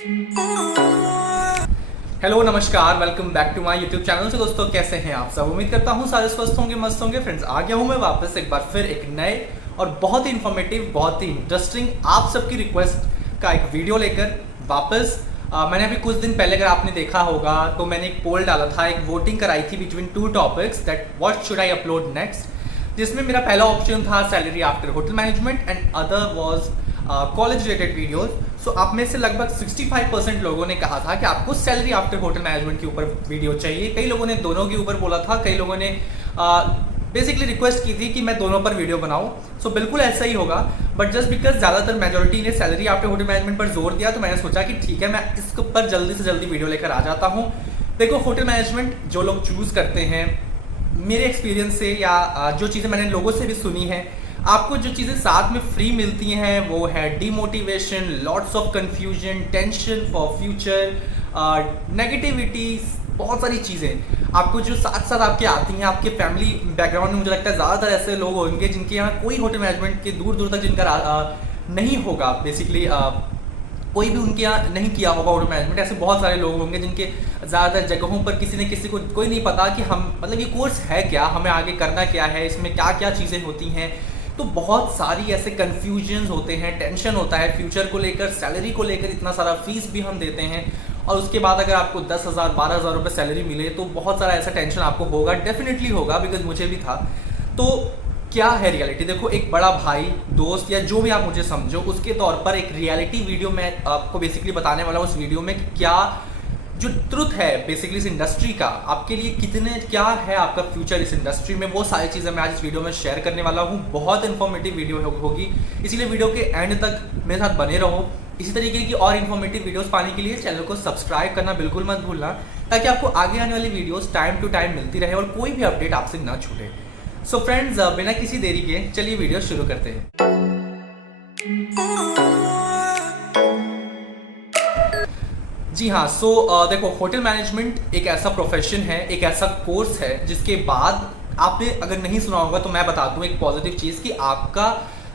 Hello नमस्कार, welcome back to my YouTube channel. से दोस्तों कैसे हैं आप सब? उम्मीद करता हूँ सारे स्वस्थ होंगे, मस्त होंगे। फ्रेंड्स, आ गया हूँ मैं वापस एक बार फिर एक नए और बहुत ही इन्फॉर्मेटिव, बहुत ही इंटरेस्टिंग आप सबकी रिक्वेस्ट का एक वीडियो लेकर वापस। मैंने अभी कुछ दिन पहले, अगर आपने देखा होगा, तो मैंने एक पोल डाला था, एक वोटिंग कराई थी between two topics that what should I upload next, जिसमें मेरा पहला ऑप्शन था salary after hotel management and other was college related videos. So आप में से लगभग 65% लोगों ने कहा था कि आपको सैलरी आफ्टर होटल मैनेजमेंट के ऊपर वीडियो चाहिए। कई लोगों ने दोनों के ऊपर बोला था, कई लोगों ने बेसिकली रिक्वेस्ट की थी कि मैं दोनों पर वीडियो बनाऊं। सो बिल्कुल ऐसा ही होगा, बट जस्ट बिकॉज ज़्यादातर मेजोरिटी ने सैलरी आफ्टर होटल मैनेजमेंट पर जोर दिया, तो मैंने सोचा कि ठीक है, मैं इसके ऊपर जल्दी से जल्दी वीडियो लेकर आ जाता हूँ। देखो, होटल मैनेजमेंट जो लोग चूज़ करते हैं, मेरे एक्सपीरियंस से या जो चीज़ें मैंने लोगों से भी सुनी है, आपको जो चीज़ें साथ में फ्री मिलती हैं वो है demotivation, lots of confusion, tension for future, negativity, बहुत सारी चीज़ें आपको जो साथ साथ आपके आती हैं। आपके फैमिली बैकग्राउंड में मुझे लगता है ज़्यादातर ऐसे लोग होंगे जिनके यहाँ कोई होटल मैनेजमेंट के दूर दूर तक जिनका नहीं होगा। बेसिकली कोई भी उनके यहाँ नहीं किया होगा होटल मैनेजमेंट। ऐसे बहुत सारे लोग होंगे जिनके ज़्यादातर जगहों पर किसी न किसी को कोई नहीं पता कि हम मतलब ये कोर्स है क्या, हमें आगे करना क्या है, इसमें क्या क्या चीज़ें होती हैं। तो बहुत सारी ऐसे कन्फ्यूजन्स होते हैं, टेंशन होता है फ्यूचर को लेकर, सैलरी को लेकर। इतना सारा फीस भी हम देते हैं और उसके बाद अगर आपको 10,000 12,000 रुपये सैलरी मिले तो बहुत सारा ऐसा टेंशन आपको होगा, डेफिनेटली होगा, बिकॉज मुझे भी था। तो क्या है रियलिटी? देखो, एक बड़ा भाई, दोस्त या जो भी आप मुझे समझो, उसके तौर पर एक रियलिटी वीडियो मैं आपको बेसिकली बताने वाला हूँ उस वीडियो में, क्या जो ट्रुथ है बेसिकली इस इंडस्ट्री का, आपके लिए कितने क्या है आपका फ्यूचर इस इंडस्ट्री में, वो सारी चीज़ें मैं आज इस वीडियो में शेयर करने वाला हूँ। बहुत इन्फॉर्मेटिव वीडियो होगी, इसीलिए वीडियो के एंड तक मेरे साथ बने रहो। इसी तरीके की और इन्फॉर्मेटिव वीडियोस पाने के लिए चैनल को सब्सक्राइब करना बिल्कुल मत भूलना, ताकि आपको आगे आने वाली वीडियोस टाइम टू टाइम मिलती रहे और कोई भी अपडेट आपसे ना छूटे। सो फ्रेंड्स, बिना किसी देरी के चलिए वीडियो शुरू करते हैं। जी हाँ, देखो, होटल मैनेजमेंट एक ऐसा प्रोफेशन है, एक ऐसा कोर्स है जिसके बाद आपने अगर नहीं सुना होगा तो मैं बता दूं एक पॉजिटिव चीज़, कि आपका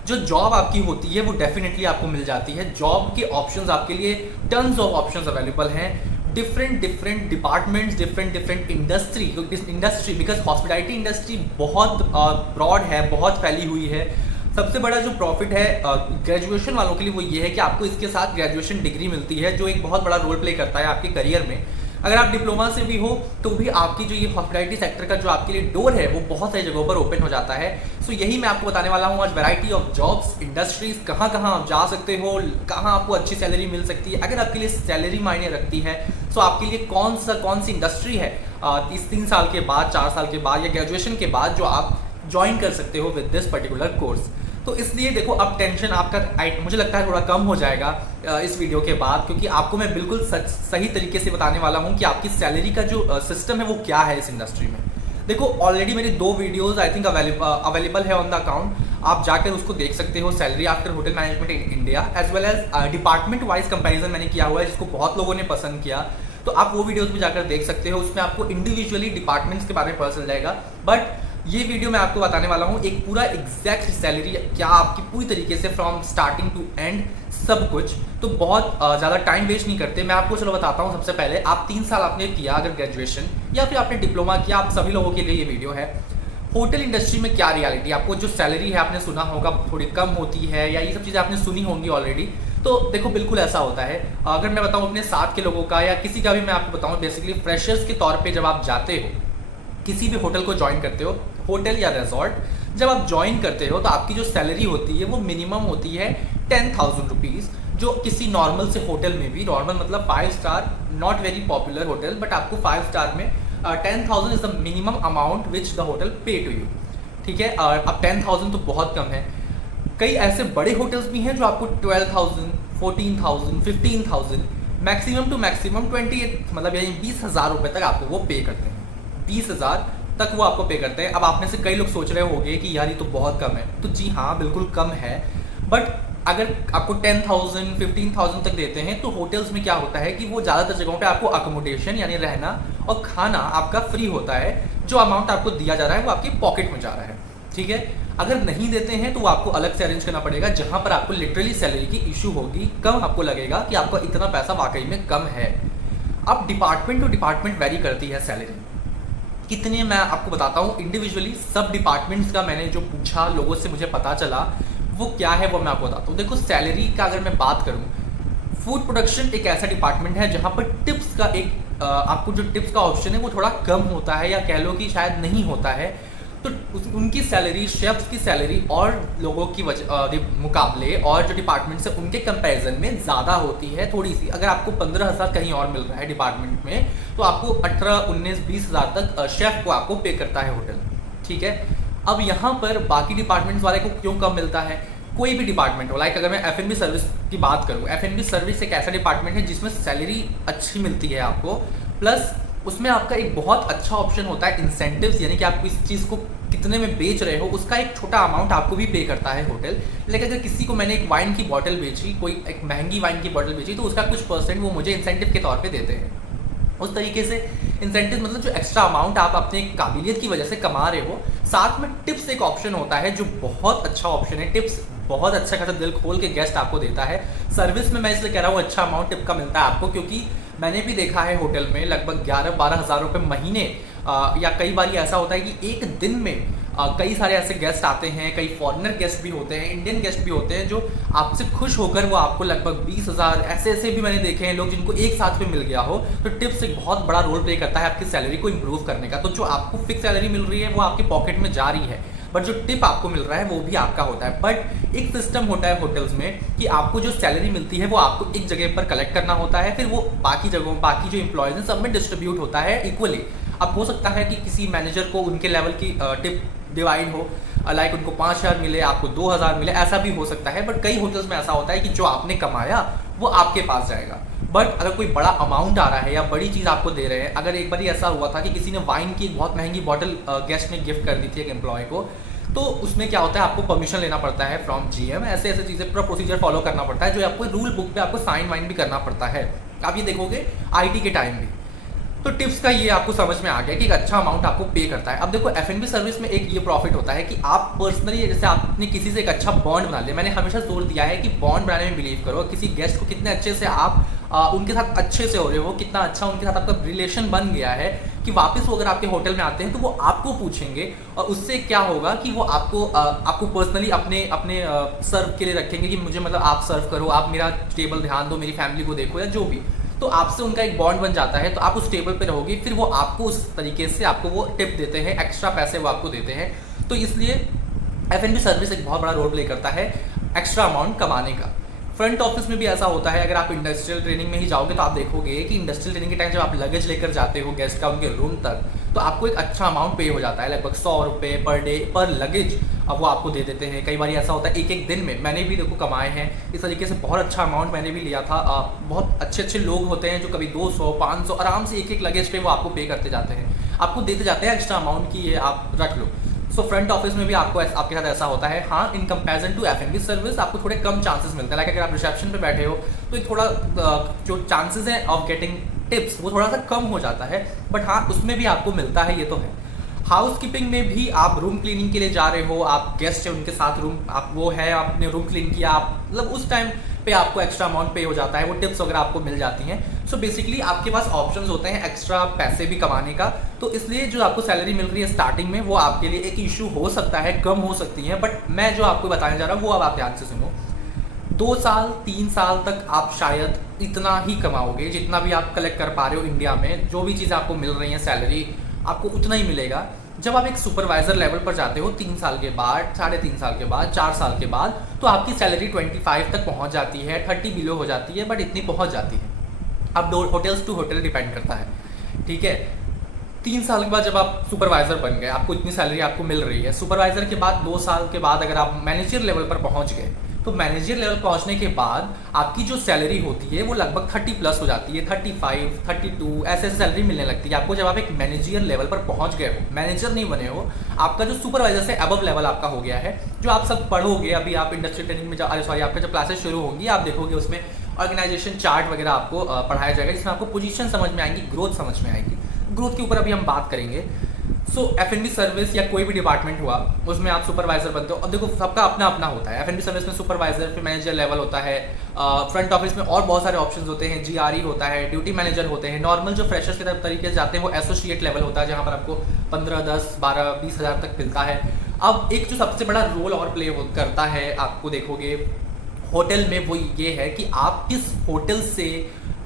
जो जॉब आपकी होती है वो डेफिनेटली आपको मिल जाती है। जॉब के ऑप्शंस आपके लिए टन्स ऑफ ऑप्शंस अवेलेबल हैं, different different departments, different industry, because hospitality industry बहुत ब्रॉड है, बहुत फैली हुई है। सबसे बड़ा जो प्रॉफिट है ग्रेजुएशन वालों के लिए वो ये है कि आपको इसके साथ ग्रेजुएशन डिग्री मिलती है, जो एक बहुत बड़ा रोल प्ले करता है आपके करियर में। अगर आप डिप्लोमा से भी हो तो भी आपकी जो ये हॉस्पिटैलिटी सेक्टर का जो आपके लिए डोर है वो बहुत सारी जगहों पर ओपन हो जाता है। सो यही मैं आपको बताने वाला हूँ आज, वैरायटी ऑफ जॉब्स, इंडस्ट्रीज, कहाँ कहाँ आप जा सकते हो, कहाँ आपको अच्छी सैलरी मिल सकती है। अगर आपके लिए सैलरी मायने रखती है तो आपके लिए कौन सी इंडस्ट्री है इस 3 साल के बाद, 4 साल के बाद या ग्रेजुएशन के बाद जो आप ज्वाइन कर सकते हो विद दिस पर्टिकुलर कोर्स। तो इसलिए देखो, अब टेंशन आपका मुझे लगता है थोड़ा कम हो जाएगा इस वीडियो के बाद, क्योंकि आपको मैं बिल्कुल सही तरीके से बताने वाला हूँ कि आपकी सैलरी का जो सिस्टम है वो क्या है इस इंडस्ट्री में। देखो, ऑलरेडी मेरी 2 वीडियोस आई थिंक अवेलेबल है ऑन द अकाउंट, आप जाकर उसको देख सकते हो। Salary after hotel management in India as well as department wise comparison मैंने किया हुआ है, जिसको बहुत लोगों ने पसंद किया, तो आप वो वीडियोज़ भी जाकर देख सकते हो। उसमें आपको इंडिविजुअली डिपार्टमेंट्स के बारे में पता चल जाएगा। बट ये वीडियो मैं आपको बताने वाला हूँ एक पूरा एग्जैक्ट सैलरी क्या आपकी पूरी तरीके से फ्रॉम स्टार्टिंग टू एंड सब कुछ। तो बहुत ज़्यादा टाइम वेस्ट नहीं करते, मैं आपको चलो बताता हूँ। सबसे पहले, आप 3 साल आपने किया अगर ग्रेजुएशन, या फिर आपने डिप्लोमा किया, आप सभी लोगों के लिए ये वीडियो है। होटल इंडस्ट्री में क्या रियलिटी, आपको जो सैलरी है आपने सुना होगा थोड़ी कम होती है, या ये सब चीज़ें आपने सुनी होंगी ऑलरेडी। तो देखो, बिल्कुल ऐसा होता है। अगर मैं बताऊँ अपने साथ के लोगों का या किसी का भी मैं आपको बताऊँ, बेसिकली फ्रेशर्स के तौर पर जब आप जाते हो, किसी भी होटल को ज्वाइन करते हो, होटल या रिजॉर्ट, जब आप ज्वाइन करते हो तो आपकी जो सैलरी होती है वो मिनिमम होती है 10,000 रुपीज़, जो किसी नॉर्मल से होटल में भी, नॉर्मल मतलब 5 star, not very popular hotel, but आपको 5 स्टार में 10,000 is the minimum amount which the hotel पे टू यू। ठीक है, और अब 10,000 तो बहुत कम है। कई ऐसे बड़े होटल्स भी हैं जो आपको 12,000, 14,000, 15,000, मैक्सिमम टू मैक्सिमम 28, मतलब यही 20,000 रुपये तक आपको वो पे करते हैं। 20,000 तक वो आपको पे करते हैं। अब आप में से कई लोग सोच रहे होंगे कि यार ये तो बहुत कम है, तो जी हाँ, बिल्कुल कम है। बट अगर आपको 10,000, 15,000 तक देते हैं तो होटल्स में क्या होता है कि वो ज़्यादातर जगहों पे आपको अकोमोडेशन यानी रहना और खाना आपका फ्री होता है। जो अमाउंट आपको दिया जा रहा है वो आपकी पॉकेट में जा रहा है। ठीक है। अगर नहीं देते हैं तो वो आपको अलग से अरेंज करना पड़ेगा, जहां पर आपको लिटरली सैलरी की इशू होगी, कम आपको लगेगा कि आपका इतना पैसा वाकई में कम है। अब डिपार्टमेंट टू डिपार्टमेंट वेरी करती है सैलरी कितनी, मैं आपको बताता हूँ इंडिविजुअली सब डिपार्टमेंट्स का मैंने जो पूछा लोगों से मुझे पता चला वो क्या है वो मैं आपको बताता हूँ। देखो सैलरी का अगर मैं बात करूँ, फूड प्रोडक्शन एक ऐसा डिपार्टमेंट है जहाँ पर टिप्स का एक आपको जो टिप्स का ऑप्शन है वो थोड़ा कम होता है, या कह लो कि शायद नहीं होता है। तो उनकी सैलरी, शेफ्स की सैलरी और लोगों की मुकाबले और जो डिपार्टमेंट्स है उनके कंपैरिजन में ज़्यादा होती है थोड़ी सी। अगर आपको 15,000 कहीं और मिल रहा है डिपार्टमेंट में, तो आपको 18, 19, 20,000 तक शेफ को आपको पे करता है होटल, ठीक है। अब यहाँ पर बाकी डिपार्टमेंट्स वाले को क्यों कम मिलता है? कोई भी डिपार्टमेंट हो, लाइक अगर मैं F&B सर्विस की बात करूँ, F&B सर्विस एक ऐसा डिपार्टमेंट है जिसमें सैलरी अच्छी मिलती है आपको, प्लस उसमें आपका एक बहुत अच्छा ऑप्शन होता है इंसेंटिव्स, यानी कि आप किस चीज़ को कितने में बेच रहे हो उसका एक छोटा अमाउंट आपको भी पे करता है होटल। लेकिन अगर किसी को मैंने एक वाइन की बॉटल बेची, कोई एक महंगी वाइन की बॉटल बेची, तो उसका कुछ परसेंट वो मुझे इंसेंटिव के तौर पे देते हैं। उस तरीके से इंसेंटिव मतलब जो एक्स्ट्रा अमाउंट आप अपने काबिलियत की वजह से कमा रहे हो। साथ में टिप्स एक ऑप्शन होता है जो बहुत अच्छा ऑप्शन है। टिप्स बहुत अच्छा खासा दिल खोल के गेस्ट आपको देता है। सर्विस में मैं इसलिए कह रहा हूँ अच्छा अमाउंट टिप का मिलता है आपको, क्योंकि मैंने भी देखा है होटल में लगभग 11-12 हज़ार रुपये महीने, या कई बार ऐसा होता है कि एक दिन में कई सारे ऐसे गेस्ट आते हैं, कई फॉरेनर गेस्ट भी होते हैं, इंडियन गेस्ट भी होते हैं, जो आपसे खुश होकर वो आपको लगभग 20,000 ऐसे भी मैंने देखे हैं लोग जिनको एक साथ में मिल गया हो। तो टिप्स एक बहुत बड़ा रोल प्ले करता है आपकी सैलरी को इम्प्रूव करने का। तो जो आपको फिक्स सैलरी मिल रही है वो आपके पॉकेट में जा रही है, बट जो टिप आपको मिल रहा है वो भी आपका होता है। बट एक सिस्टम होता है होटल्स में कि आपको जो सैलरी मिलती है वो आपको एक जगह पर कलेक्ट करना होता है, फिर वो बाकी जगहों, बाकी जो एम्प्लॉयज़ हैं सब में डिस्ट्रीब्यूट होता है इक्वली। अब हो सकता है कि किसी मैनेजर को उनके लेवल की टिप डिवाइड हो, लाइक उनको 5,000 मिले, आपको 2,000 मिले, ऐसा भी हो सकता है। बट कई होटल्स में ऐसा होता है कि जो आपने कमाया वो आपके पास जाएगा। बट अगर कोई बड़ा अमाउंट आ रहा है या बड़ी चीज़ आपको दे रहे हैं, अगर एक बार ऐसा हुआ था कि किसी ने वाइन की एक बहुत महंगी बॉटल गेस्ट ने गिफ्ट कर दी थी एक एम्प्लॉय को, तो उसमें क्या होता है आपको परमिशन लेना पड़ता है फ्रॉम GM, ऐसे चीज़ें पूरा प्रोसीजर फॉलो करना पड़ता है, जो आपको रूल बुक पे आपको साइन वाइन भी करना पड़ता है। आप ये देखोगे IT के टाइम भी। तो टिप्स का ये आपको समझ में आ गया कि एक अच्छा अमाउंट आपको पे करता है। अब देखो F&B सर्विस में एक ये प्रॉफिट होता है कि आप पर्सनली, जैसे आपने किसी से एक अच्छा बॉन्ड बना लिया, मैंने हमेशा जोर दिया है कि बॉन्ड बनाने में बिलीव करो। किसी गेस्ट को कितने अच्छे से आप उनके साथ अच्छे से हो रहे हो, कितना अच्छा उनके साथ आपका रिलेशन बन गया है कि वापस वो अगर आपके होटल में आते हैं तो वो आपको पूछेंगे, और उससे क्या होगा कि वो आपको पर्सनली अपने सर्व के लिए रखेंगे कि मुझे मतलब आप सर्व करो, आप मेरा टेबल ध्यान दो, मेरी फैमिली को देखो, या जो भी। तो आपसे उनका एक बॉन्ड बन जाता है, तो आप उस टेबल पे रहोगे, फिर वो आपको उस तरीके से आपको वो टिप देते हैं, एक्स्ट्रा पैसे वो आपको देते हैं। तो इसलिए F&B सर्विस एक बहुत बड़ा रोल प्ले करता है एक्स्ट्रा अमाउंट कमाने का। फ्रंट ऑफिस में भी ऐसा होता है। अगर आप इंडस्ट्रियल ट्रेनिंग में ही जाओगे तो आप देखोगे कि इंडस्ट्रियल ट्रेनिंग के टाइम जब आप लगेज लेकर जाते हो गेस्ट का उनके रूम तक, तो आपको एक अच्छा अमाउंट पे हो जाता है, लगभग 100 रुपये पर डे पर लगेज। अब वो आपको दे देते हैं। कई बार ऐसा होता है एक दिन में, मैंने भी देखो कमाए हैं इस तरीके से, बहुत अच्छा अमाउंट मैंने भी लिया था। बहुत अच्छे लोग होते हैं जो कभी 200, 500 आराम से एक लगेज पे वो आपको पे करते जाते हैं, आपको देते जाते हैं एक्स्ट्रा अमाउंट की, ये आप रख लो। सो फ्रंट ऑफिस में भी आपके साथ ऐसा होता है। हाँ, in comparison to F&B service आपको थोड़े कम चांसेस मिलते हैं। लाइक अगर आप रिसेप्शन पे बैठे हो तो एक थोड़ा जो चांसेस हैं ऑफ गेटिंग टिप्स वो थोड़ा सा कम हो जाता है, बट हाँ उसमें भी आपको मिलता है, ये तो है। हाउस कीपिंग में भी आप रूम क्लीनिंग के लिए जा रहे हो, आप गेस्ट है उनके साथ रूम आप वो है आपने रूम क्लीन किया, आप मतलब उस टाइम पे आपको एक्स्ट्रा अमाउंट पे हो जाता है, वो टिप्स वगैरह आपको मिल जाती हैं। सो बेसिकली आपके पास ऑप्शंस होते हैं एक्स्ट्रा पैसे भी कमाने का। तो इसलिए जो आपको सैलरी मिल रही है स्टार्टिंग में वो आपके लिए एक इशू हो सकता है, कम हो सकती है, बट मैं जो आपको बताने जा रहा हूँ वो अब आप ध्यान से सुनो। 2 साल 3 साल तक आप शायद इतना ही कमाओगे जितना भी आप कलेक्ट कर पा रहे हो इंडिया में, जो भी चीज़ें आपको मिल रही हैं सैलरी आपको उतना ही मिलेगा। जब आप एक सुपरवाइजर लेवल पर जाते हो 3 साल के बाद, 3.5 साल के बाद, 4 साल के बाद, तो आपकी सैलरी 25 तक पहुंच जाती है, 30 बिलो हो जाती है, बट इतनी पहुंच जाती है। अब होटल्स टू होटल डिपेंड करता है, ठीक है। 3 साल के बाद जब आप सुपरवाइजर बन गए, आपको इतनी सैलरी आपको मिल रही है। सुपरवाइजर के बाद 2 साल के बाद अगर आप मैनेजर लेवल पर पहुंच गए, तो मैनेजर लेवल पहुंचने के बाद आपकी जो सैलरी होती है वो लगभग 30+ हो जाती है, 35, 32 ऐसे सैलरी मिलने लगती है आपको जब आप एक मैनेजर लेवल पर पहुंच गए हो। मैनेजर नहीं बने हो, आपका जो सुपरवाइजर से अबव लेवल आपका हो गया है। जो आप सब पढ़ोगे अभी, आप इंडस्ट्रियल ट्रेनिंग में आपका जब क्लासेस शुरू होंगी आप देखोगे उसमें ऑर्गेनाइजेशन चार्ट वगैरह आपको पढ़ाया जाएगा, जिसमें आपको पोजीशन समझ में आएंगी, ग्रोथ समझ में आएगी। ग्रोथ के ऊपर अभी हम बात करेंगे। सो F&B सर्विस या कोई भी डिपार्टमेंट हुआ, उसमें आप सुपरवाइजर बनते हो। अब देखो सबका अपना अपना होता है। F&B सर्विस में सुपरवाइजर, फिर मैनेजर लेवल होता है। फ्रंट ऑफिस में और बहुत सारे ऑप्शंस होते हैं, GRE होता है, ड्यूटी मैनेजर होते हैं। नॉर्मल जो फ्रेशर्स के तरीके से जाते हैं वो एसोसिएट लेवल होता है, जहाँ पर आपको 15, 10, 12, 20 हज़ार तक मिलता है। अब एक जो सबसे बड़ा रोल और प्ले करता है, आपको देखोगे होटल में, वो ये है कि आप किस होटल से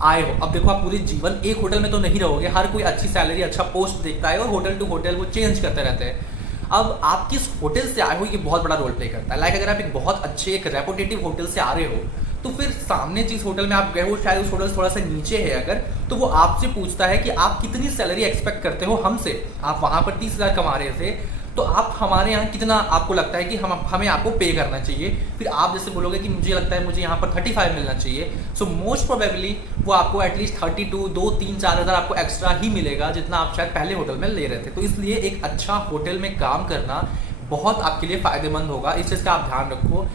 आए हो। अब देखो आप पूरे जीवन एक होटल में तो नहीं रहोगे, हर कोई अच्छी सैलरी, अच्छा पोस्ट देखता है और होटल टू होटल वो चेंज करते रहते हैं। अब आप किस होटल से आए हो ये बहुत बड़ा रोल प्ले करता है। लाइक अगर आप एक बहुत अच्छे एक रेपुटेटिव होटल से आ रहे हो, तो फिर सामने जिस होटल में आप गए हो शायद उस होटल से थोड़ा सा नीचे है अगर, तो वो आपसे पूछता है कि आप कितनी सैलरी एक्सपेक्ट करते हो हमसे। आप वहाँ पर 30,000 कमा रहे थे, तो आप हमारे यहाँ कितना आपको लगता है कि हमें आपको पे करना चाहिए। फिर आप जैसे बोलोगे कि मुझे लगता है मुझे यहाँ पर 35 मिलना चाहिए, सो मोस्ट प्रोबेबली वो आपको एटलीस्ट 32, 2, 3, 4 हज़ार आपको एक्स्ट्रा ही मिलेगा, जितना आप शायद पहले होटल में ले रहे थे। तो इसलिए एक अच्छा होटल में काम करना बहुत आपके लिए फ़ायदेमंद होगा, इस चीज़ का आप ध्यान रखो।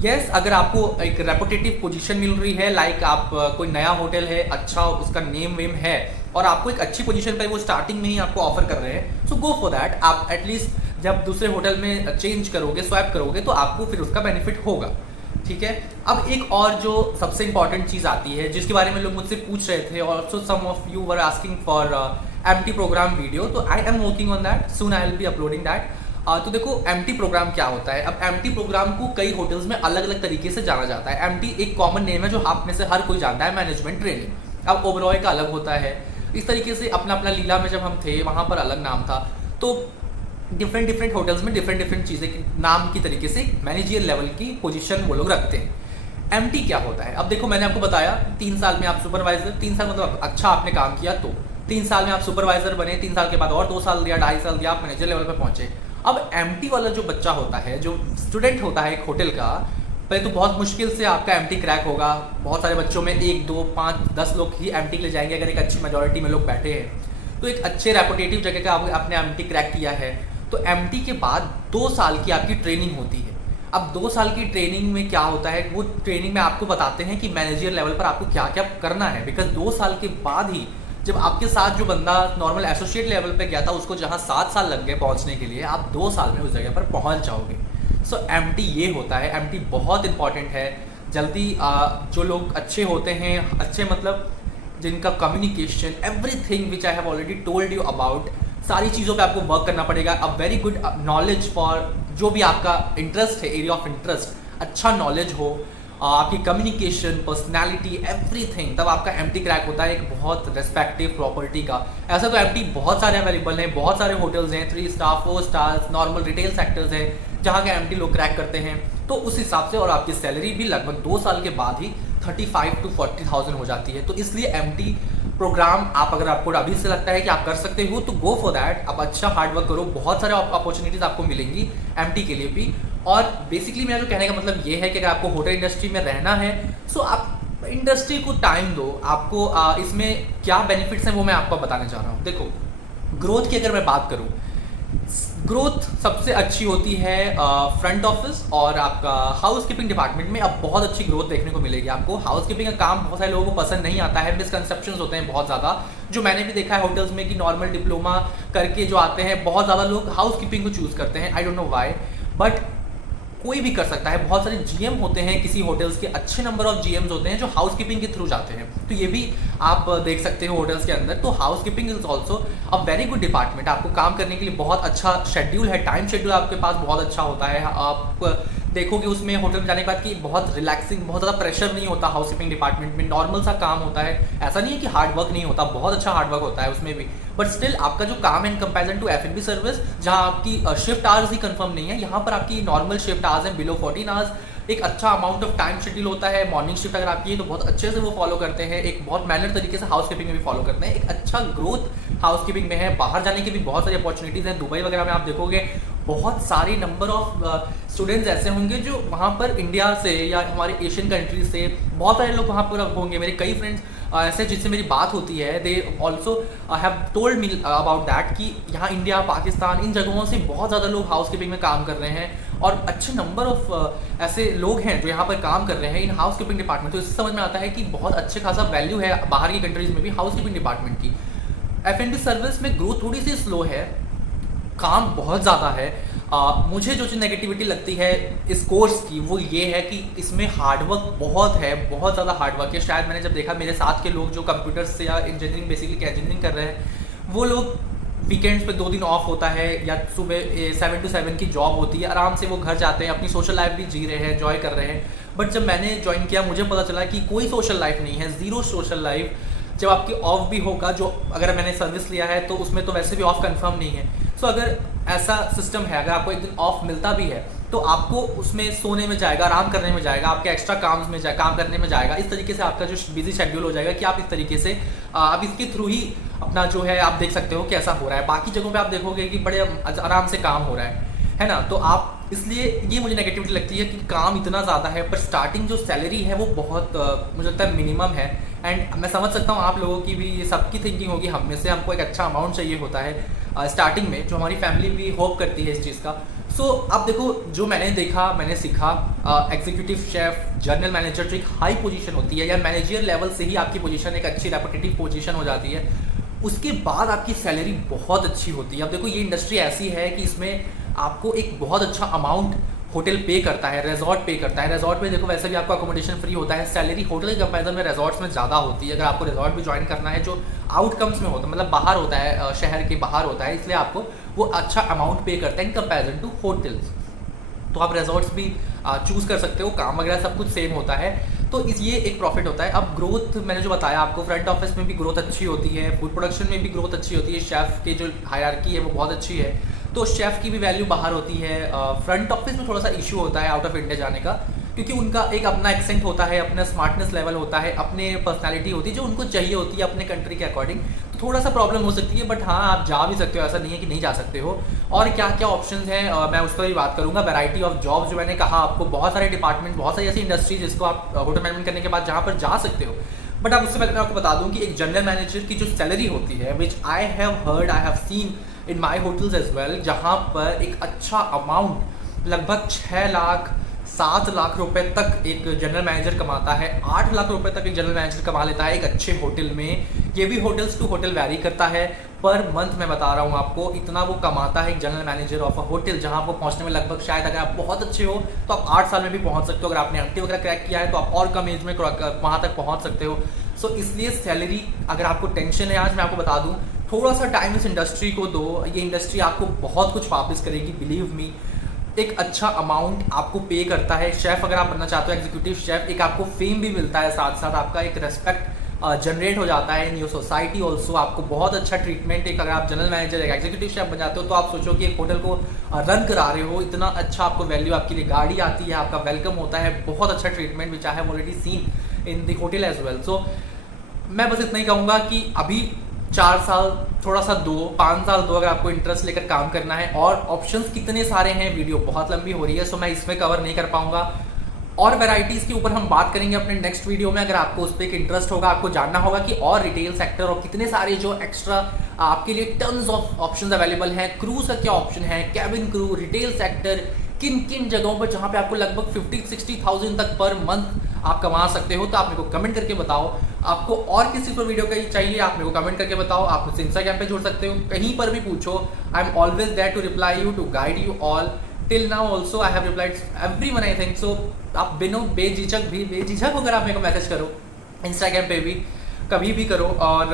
यस, अगर आपको एक रेपुटेटिव पोजीशन मिल रही है, लाइक आप कोई नया होटल है, अच्छा उसका नेम वेम है और आपको एक अच्छी पोजीशन पर वो स्टार्टिंग में ही आपको ऑफर कर रहे हैं, सो गो फॉर दैट। आप एटलीस्ट जब दूसरे होटल में चेंज करोगे, स्वैप करोगे, तो आपको फिर उसका बेनिफिट होगा। ठीक है। अब एक और जो सबसे इंपॉर्टेंट चीज़ आती है, जिसके बारे में लोग मुझसे पूछ रहे थे, also some of you were asking for MT programme video, तो I am working on that, soon I will be uploading that. तो देखो MT प्रोग्राम क्या होता है। अब MT प्रोग्राम को कई होटल्स में अलग अलग तरीके से जाना जाता है। MT एक कॉमन नेम है जो आप में से हर कोई जानता है, मैनेजमेंट ट्रेनिंग। अब ओबरॉय का अलग होता है, इस तरीके से अपना अपना लीला में जब हम थे वहाँ पर अलग नाम था। तो डिफरेंट होटल्स में डिफरेंट चीज़ें नाम की तरीके से मैनेजर लेवल की पोजीशन वो लोग रखते हैं। MT क्या होता है। अब देखो मैंने आपको बताया 3 साल में आप सुपरवाइजर, 3 साल मतलब अच्छा आपने काम किया, तो 3 साल में आप सुपरवाइजर बने, 3 साल के बाद और 2 साल दिया, 2.5 साल दिया, आप मैनेजर लेवल पर पहुंचे। अब MT वाला जो बच्चा होता है, जो स्टूडेंट होता है एक होटल का, पहले तो बहुत मुश्किल से आपका MT क्रैक होगा। बहुत सारे बच्चों में 1, 2, 5, 10 लोग ही MT ले जाएंगे, अगर एक अच्छी मेजोरिटी में लोग बैठे हैं। तो एक अच्छे रेपुटेटिव जगह का आपने MT क्रैक किया है, तो MT के बाद 2 साल की आपकी ट्रेनिंग होती है। अब 2 साल की ट्रेनिंग में क्या होता है, वो ट्रेनिंग में आपको बताते हैं कि मैनेजर लेवल पर आपको क्या क्या करना है। बिकॉज 2 साल के बाद ही जब आपके साथ जो बंदा नॉर्मल एसोसिएट लेवल पे गया था, उसको जहाँ 7 साल लग गए पहुँचने के लिए, आप 2 साल में उस जगह पर पहुँच जाओगे। सो MT ये होता है। MT बहुत इंपॉर्टेंट है। जल्दी जो लोग अच्छे होते हैं, अच्छे मतलब जिनका communication, everything which I have already told you about, सारी चीज़ों पे आपको वर्क करना पड़ेगा। A very good knowledge for जो भी आपका इंटरेस्ट है, एरिया ऑफ इंटरेस्ट, अच्छा नॉलेज हो, आपकी कम्युनिकेशन, पर्सनैलिटी, एवरीथिंग, तब आपका MT क्रैक होता है एक बहुत रेस्पेक्टिव प्रॉपर्टी का। ऐसा तो MT बहुत सारे अवेलेबल हैं, बहुत सारे होटल्स हैं, 3 star, 4 stars, normal retail sectors हैं, जहाँ के MT लोग क्रैक करते हैं। तो उस हिसाब से और आपकी सैलरी भी लगभग 2 साल के बाद ही 35 to 40,000 हो जाती है। तो इसलिए MT प्रोग्राम आप अगर आपको अभी से लगता है कि आप कर सकते हो, तो गो फॉर दैट। आप अच्छा हार्ड वर्क करो, बहुत सारे अपॉर्चुनिटीज़ आपको मिलेंगी MT के लिए भी। और बेसिकली मेरा जो कहने का मतलब ये है कि अगर आपको होटल इंडस्ट्री में रहना है, सो आप इंडस्ट्री को टाइम दो। आपको इसमें क्या बेनिफिट्स हैं वो मैं आपको बताने जा रहा हूँ। देखो, ग्रोथ की अगर मैं बात करूँ, ग्रोथ सबसे अच्छी होती है फ्रंट ऑफिस और आपका हाउस कीपिंग डिपार्टमेंट में। अब बहुत अच्छी ग्रोथ देखने को मिलेगी आपको। हाउस कीपिंग का काम बहुत सारे लोगों को पसंद नहीं आता है, मिसकंसेप्शंस होते हैं बहुत ज़्यादा, जो मैंने भी देखा है होटल्स में कि नॉर्मल डिप्लोमा करके जो आते हैं, बहुत ज़्यादा लोग हाउस कीपिंग को चूज़ करते हैं। I don't know why, but कोई भी कर सकता है। बहुत सारे GM होते हैं किसी होटल्स के, अच्छे नंबर ऑफ GMs होते हैं जो हाउस कीपिंग के थ्रू जाते हैं। तो ये भी आप देख सकते हो होटल्स के अंदर। तो house keeping is also a very good department. आपको काम करने के लिए बहुत अच्छा शेड्यूल है, टाइम शेड्यूल आपके पास बहुत अच्छा होता है। आप देखोगे उसमें होटल में जाने के बाद कि बहुत रिलैक्सिंग, बहुत ज़्यादा प्रेशर नहीं होता हाउस कीपिंग डिपार्टमेंट में, नॉर्मल सा काम होता है। ऐसा नहीं है कि हार्ड वर्क नहीं होता, बहुत अच्छा हार्ड वर्क होता है उसमें भी, बट स्टिल आपका जो काम है in comparison to F&B service, जहाँ आपकी शिफ्ट आवर्स ही कंफर्म नहीं है, यहाँ पर आपकी नॉर्मल शिफ्ट आवर्स हैं बिलो 14 आवर्स। एक अच्छा अमाउंट ऑफ टाइम शेड्यूल होता है। मॉर्निंग शिफ्ट अगर आपकी है तो बहुत अच्छे से वो फॉलो करते हैं, एक बहुत मैनर तरीके से हाउस कीपिंग में भी फॉलो करते हैं। एक अच्छा ग्रोथ हाउस कीपिंग में है। बाहर जाने की भी बहुत सारी अपॉर्चुनिटीज़ हैं। दुबई वगैरह में आप देखोगे बहुत सारे नंबर ऑफ स्टूडेंट्स ऐसे होंगे जो वहाँ पर इंडिया से या हमारे एशियन कंट्रीज से बहुत सारे लोग वहाँ पर होंगे। मेरे कई फ्रेंड्स ऐसे जिससे मेरी बात होती है, they also have told me about that कि यहाँ इंडिया, पाकिस्तान, इन जगहों से बहुत ज़्यादा लोग हाउस कीपिंग में काम कर रहे हैं और अच्छे नंबर ऑफ ऐसे लोग हैं जो यहाँ पर काम कर रहे हैं इन हाउस कीपिंग डिपार्टमेंट। तो इससे समझ में आता है कि बहुत अच्छे खासा वैल्यू है बाहर की कंट्रीज़ में भी हाउस कीपिंग डिपार्टमेंट की। F&B सर्विस में ग्रोथ थोड़ी सी स्लो है, काम बहुत ज़्यादा है। मुझे जो चीज़ नेगेटिविटी लगती है इस कोर्स की वो ये है कि इसमें हार्डवर्क बहुत है, बहुत ज़्यादा हार्डवर्क है। शायद मैंने जब देखा मेरे साथ के लोग जो कंप्यूटर्स से या इंजीनियरिंग बेसिकली इंजीनियरिंग कर रहे हैं, वो लोग वीकेंड्स पे 2 दिन ऑफ होता है या सुबह 7 to 7 की जॉब होती है, आराम से वो घर जाते हैं, अपनी सोशल लाइफ भी जी रहे हैं, एंजॉय कर रहे हैं। बट जब मैंने ज्वाइन किया मुझे पता चला कि कोई सोशल लाइफ नहीं है, ज़ीरो सोशल लाइफ। जब आपकी ऑफ भी होगा, जो अगर मैंने सर्विस लिया है तो उसमें तो वैसे भी ऑफ कंफर्म नहीं है। सो अगर ऐसा सिस्टम है, अगर आपको एक दिन ऑफ मिलता भी है तो आपको उसमें सोने में जाएगा, आराम करने में जाएगा, आपके एक्स्ट्रा काम में काम करने में जाएगा। इस तरीके से आपका जो बिजी शेड्यूल हो जाएगा कि आप इस तरीके से आप इसके थ्रू ही अपना जो है आप देख सकते हो कैसा हो रहा है। बाकी जगहों पे आप देखोगे कि बड़े आराम से काम हो रहा है ना। तो आप इसलिए ये मुझे नेगेटिविटी लगती है कि काम इतना ज़्यादा है, पर स्टार्टिंग जो सैलरी है वो बहुत मुझे लगता है मिनिमम है। एंड मैं समझ सकता हूँ आप लोगों की भी ये सबकी थिंकिंग होगी, हम में से हमको एक अच्छा अमाउंट चाहिए होता है स्टार्टिंग में, जो हमारी फैमिली भी होप करती है इस चीज़ का। सो अब देखो, जो मैंने देखा, मैंने सीखा, एग्जीक्यूटिव शेफ, जनरल मैनेजर जो एक हाई पोजीशन होती है या मैनेजर लेवल से ही आपकी पोजीशन एक अच्छी रेपुटेटिव पोजीशन हो जाती है, उसके बाद आपकी सैलरी बहुत अच्छी होती है। अब देखो ये इंडस्ट्री ऐसी है कि इसमें आपको एक बहुत अच्छा अमाउंट होटल पे करता है, रिजॉर्ट पे करता है। रिजॉर्ट में देखो वैसे भी आपको अकोमोडेशन फ्री होता है, सैलरी होटल के कंपेरिजन में रिजॉर्ट्स में ज़्यादा होती है। अगर आपको रिजॉर्ट भी ज्वाइन करना है जो आउटकम्स में होता है, मतलब बाहर होता है, शहर के बाहर होता है, इसलिए आपको वो अच्छा अमाउंट पे करता है इन कंपेरिजन टू होटल्स। तो आप रिजॉर्ट्स भी चूज़ कर सकते हो, काम वगैरह सब कुछ सेम होता है। तो इस ये एक प्रॉफिट होता है। अब ग्रोथ मैंने जो बताया आपको, फ्रंट ऑफिस में भी ग्रोथ अच्छी होती है, फूड प्रोडक्शन में भी ग्रोथ अच्छी होती है, शेफ़ की जो हायरार्की है वो बहुत अच्छी है, तो शेफ़ की भी वैल्यू बाहर होती है। फ्रंट ऑफिस में थोड़ा सा इशू होता है आउट ऑफ इंडिया जाने का, क्योंकि उनका एक अपना एक्सेंट होता है, अपना स्मार्टनेस लेवल होता है, अपने पर्सनालिटी होती है जो उनको चाहिए होती है अपने कंट्री के अकॉर्डिंग। तो थोड़ा सा प्रॉब्लम हो सकती है, बट हाँ आप जा भी सकते हो, ऐसा नहीं है कि नहीं जा सकते हो। और क्या क्या ऑप्शंस हैं मैं उस पर भी बात करूँगा। वैरायटी ऑफ जॉब्स जो मैंने कहा आपको, बहुत सारे डिपार्टमेंट, बहुत सारी ऐसी इंडस्ट्री जिसको आप होटल मैनेजमेंट करने के बाद जहाँ पर जा सकते हो। बट अब उससे पहले मैं आपको बता दूँ कि एक जनरल मैनेजर की जो सैलरी होती है, which I have heard, I have seen in my hotels as well, जहाँ पर एक अच्छा अमाउंट लगभग 6 लाख 7 लाख रुपए तक एक जनरल मैनेजर कमाता है, 8 लाख रुपए तक एक जनरल मैनेजर कमा लेता है एक अच्छे होटल में। ये भी होटल्स टू होटल वैरी करता है, पर मंथ मैं बता रहा हूँ आपको, इतना वो कमाता है एक general manager of a hotel, जहाँ आपको पहुँचने में लगभग, शायद अगर आप बहुत अच्छे हो तो आप 8 साल में भी पहुँच सकते हो। अगर आपने एमटी वगैरह क्रैक किया है तो आप और कम एज में वहाँ तक पहुँच सकते हो। सो इसलिए सैलरी, अगर आपको टेंशन है, आज मैं आपको बता दूँ, थोड़ा सा टाइम इस इंडस्ट्री को दो, ये इंडस्ट्री आपको बहुत कुछ वापस करेगी, बिलीव मी। एक अच्छा अमाउंट आपको पे करता है। शेफ़ अगर आप बनना चाहते हो, एग्जीक्यूटिव शेफ़, एक आपको फेम भी मिलता है, साथ साथ आपका एक रेस्पेक्ट जनरेट हो जाता है इन योर सोसाइटी ऑल्सो। आपको बहुत अच्छा ट्रीटमेंट, एक अगर आप जनरल मैनेजर, एक एग्जीक्यूटिव शेफ़ बन जाते हो तो आप सोचो कि एक होटल को रन करा रहे हो, इतना अच्छा आपको वैल्यू, आपके लिए गाड़ी आती है, आपका वेलकम होता है, बहुत अच्छा treatment which I have already seen in the hotel as well. So मैं बस इतना ही कहूँगा कि अभी 4 साल थोड़ा सा 5 साल अगर आपको इंटरेस्ट लेकर काम करना है, और ऑप्शंस कितने सारे हैं, वीडियो बहुत लंबी हो रही है, सो मैं इसमें कवर नहीं कर पाऊंगा। और वैराइटीज़ के ऊपर हम बात करेंगे अपने नेक्स्ट वीडियो में। अगर आपको उस पर एक इंटरेस्ट होगा, आपको जानना होगा कि और रिटेल सेक्टर और कितने सारे जो एक्स्ट्रा आपके लिए टन्स ऑफ ऑप्शंस अवेलेबल हैं, क्रूज का क्या ऑप्शन है, कैबिन क्रू, रिटेल सेक्टर, किन किन जगहों पर जहाँ पे आपको लगभग 50-60,000 तक पर मंथ आप कमा सकते हो, तो आप मेरे को कमेंट करके बताओ। आपको और किसी पर वीडियो का चाहिए, आप मेरे को कमेंट करके बताओ। आप मुझसे इंस्टाग्राम पे जुड़ सकते हो, कहीं पर भी पूछो, I am always there to reply you, to guide you all. Till now also I have replied everyone I think so. आप बिना बेझिझक होकर आप मेरे को मैसेज करो, इंस्टाग्राम पे भी कभी भी करो। और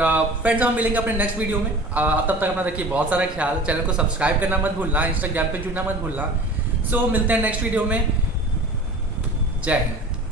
फ्रेंड्स हम मिलेंगे अपने नेक्स्ट वीडियो में। तब तक अपना रखिए बहुत सारा ख्याल, चैनल को सब्सक्राइब करना मत भूलना, इंस्टाग्राम पे जुड़ना मत भूलना। सो मिलते हैं नेक्स्ट वीडियो में। जय हिंद।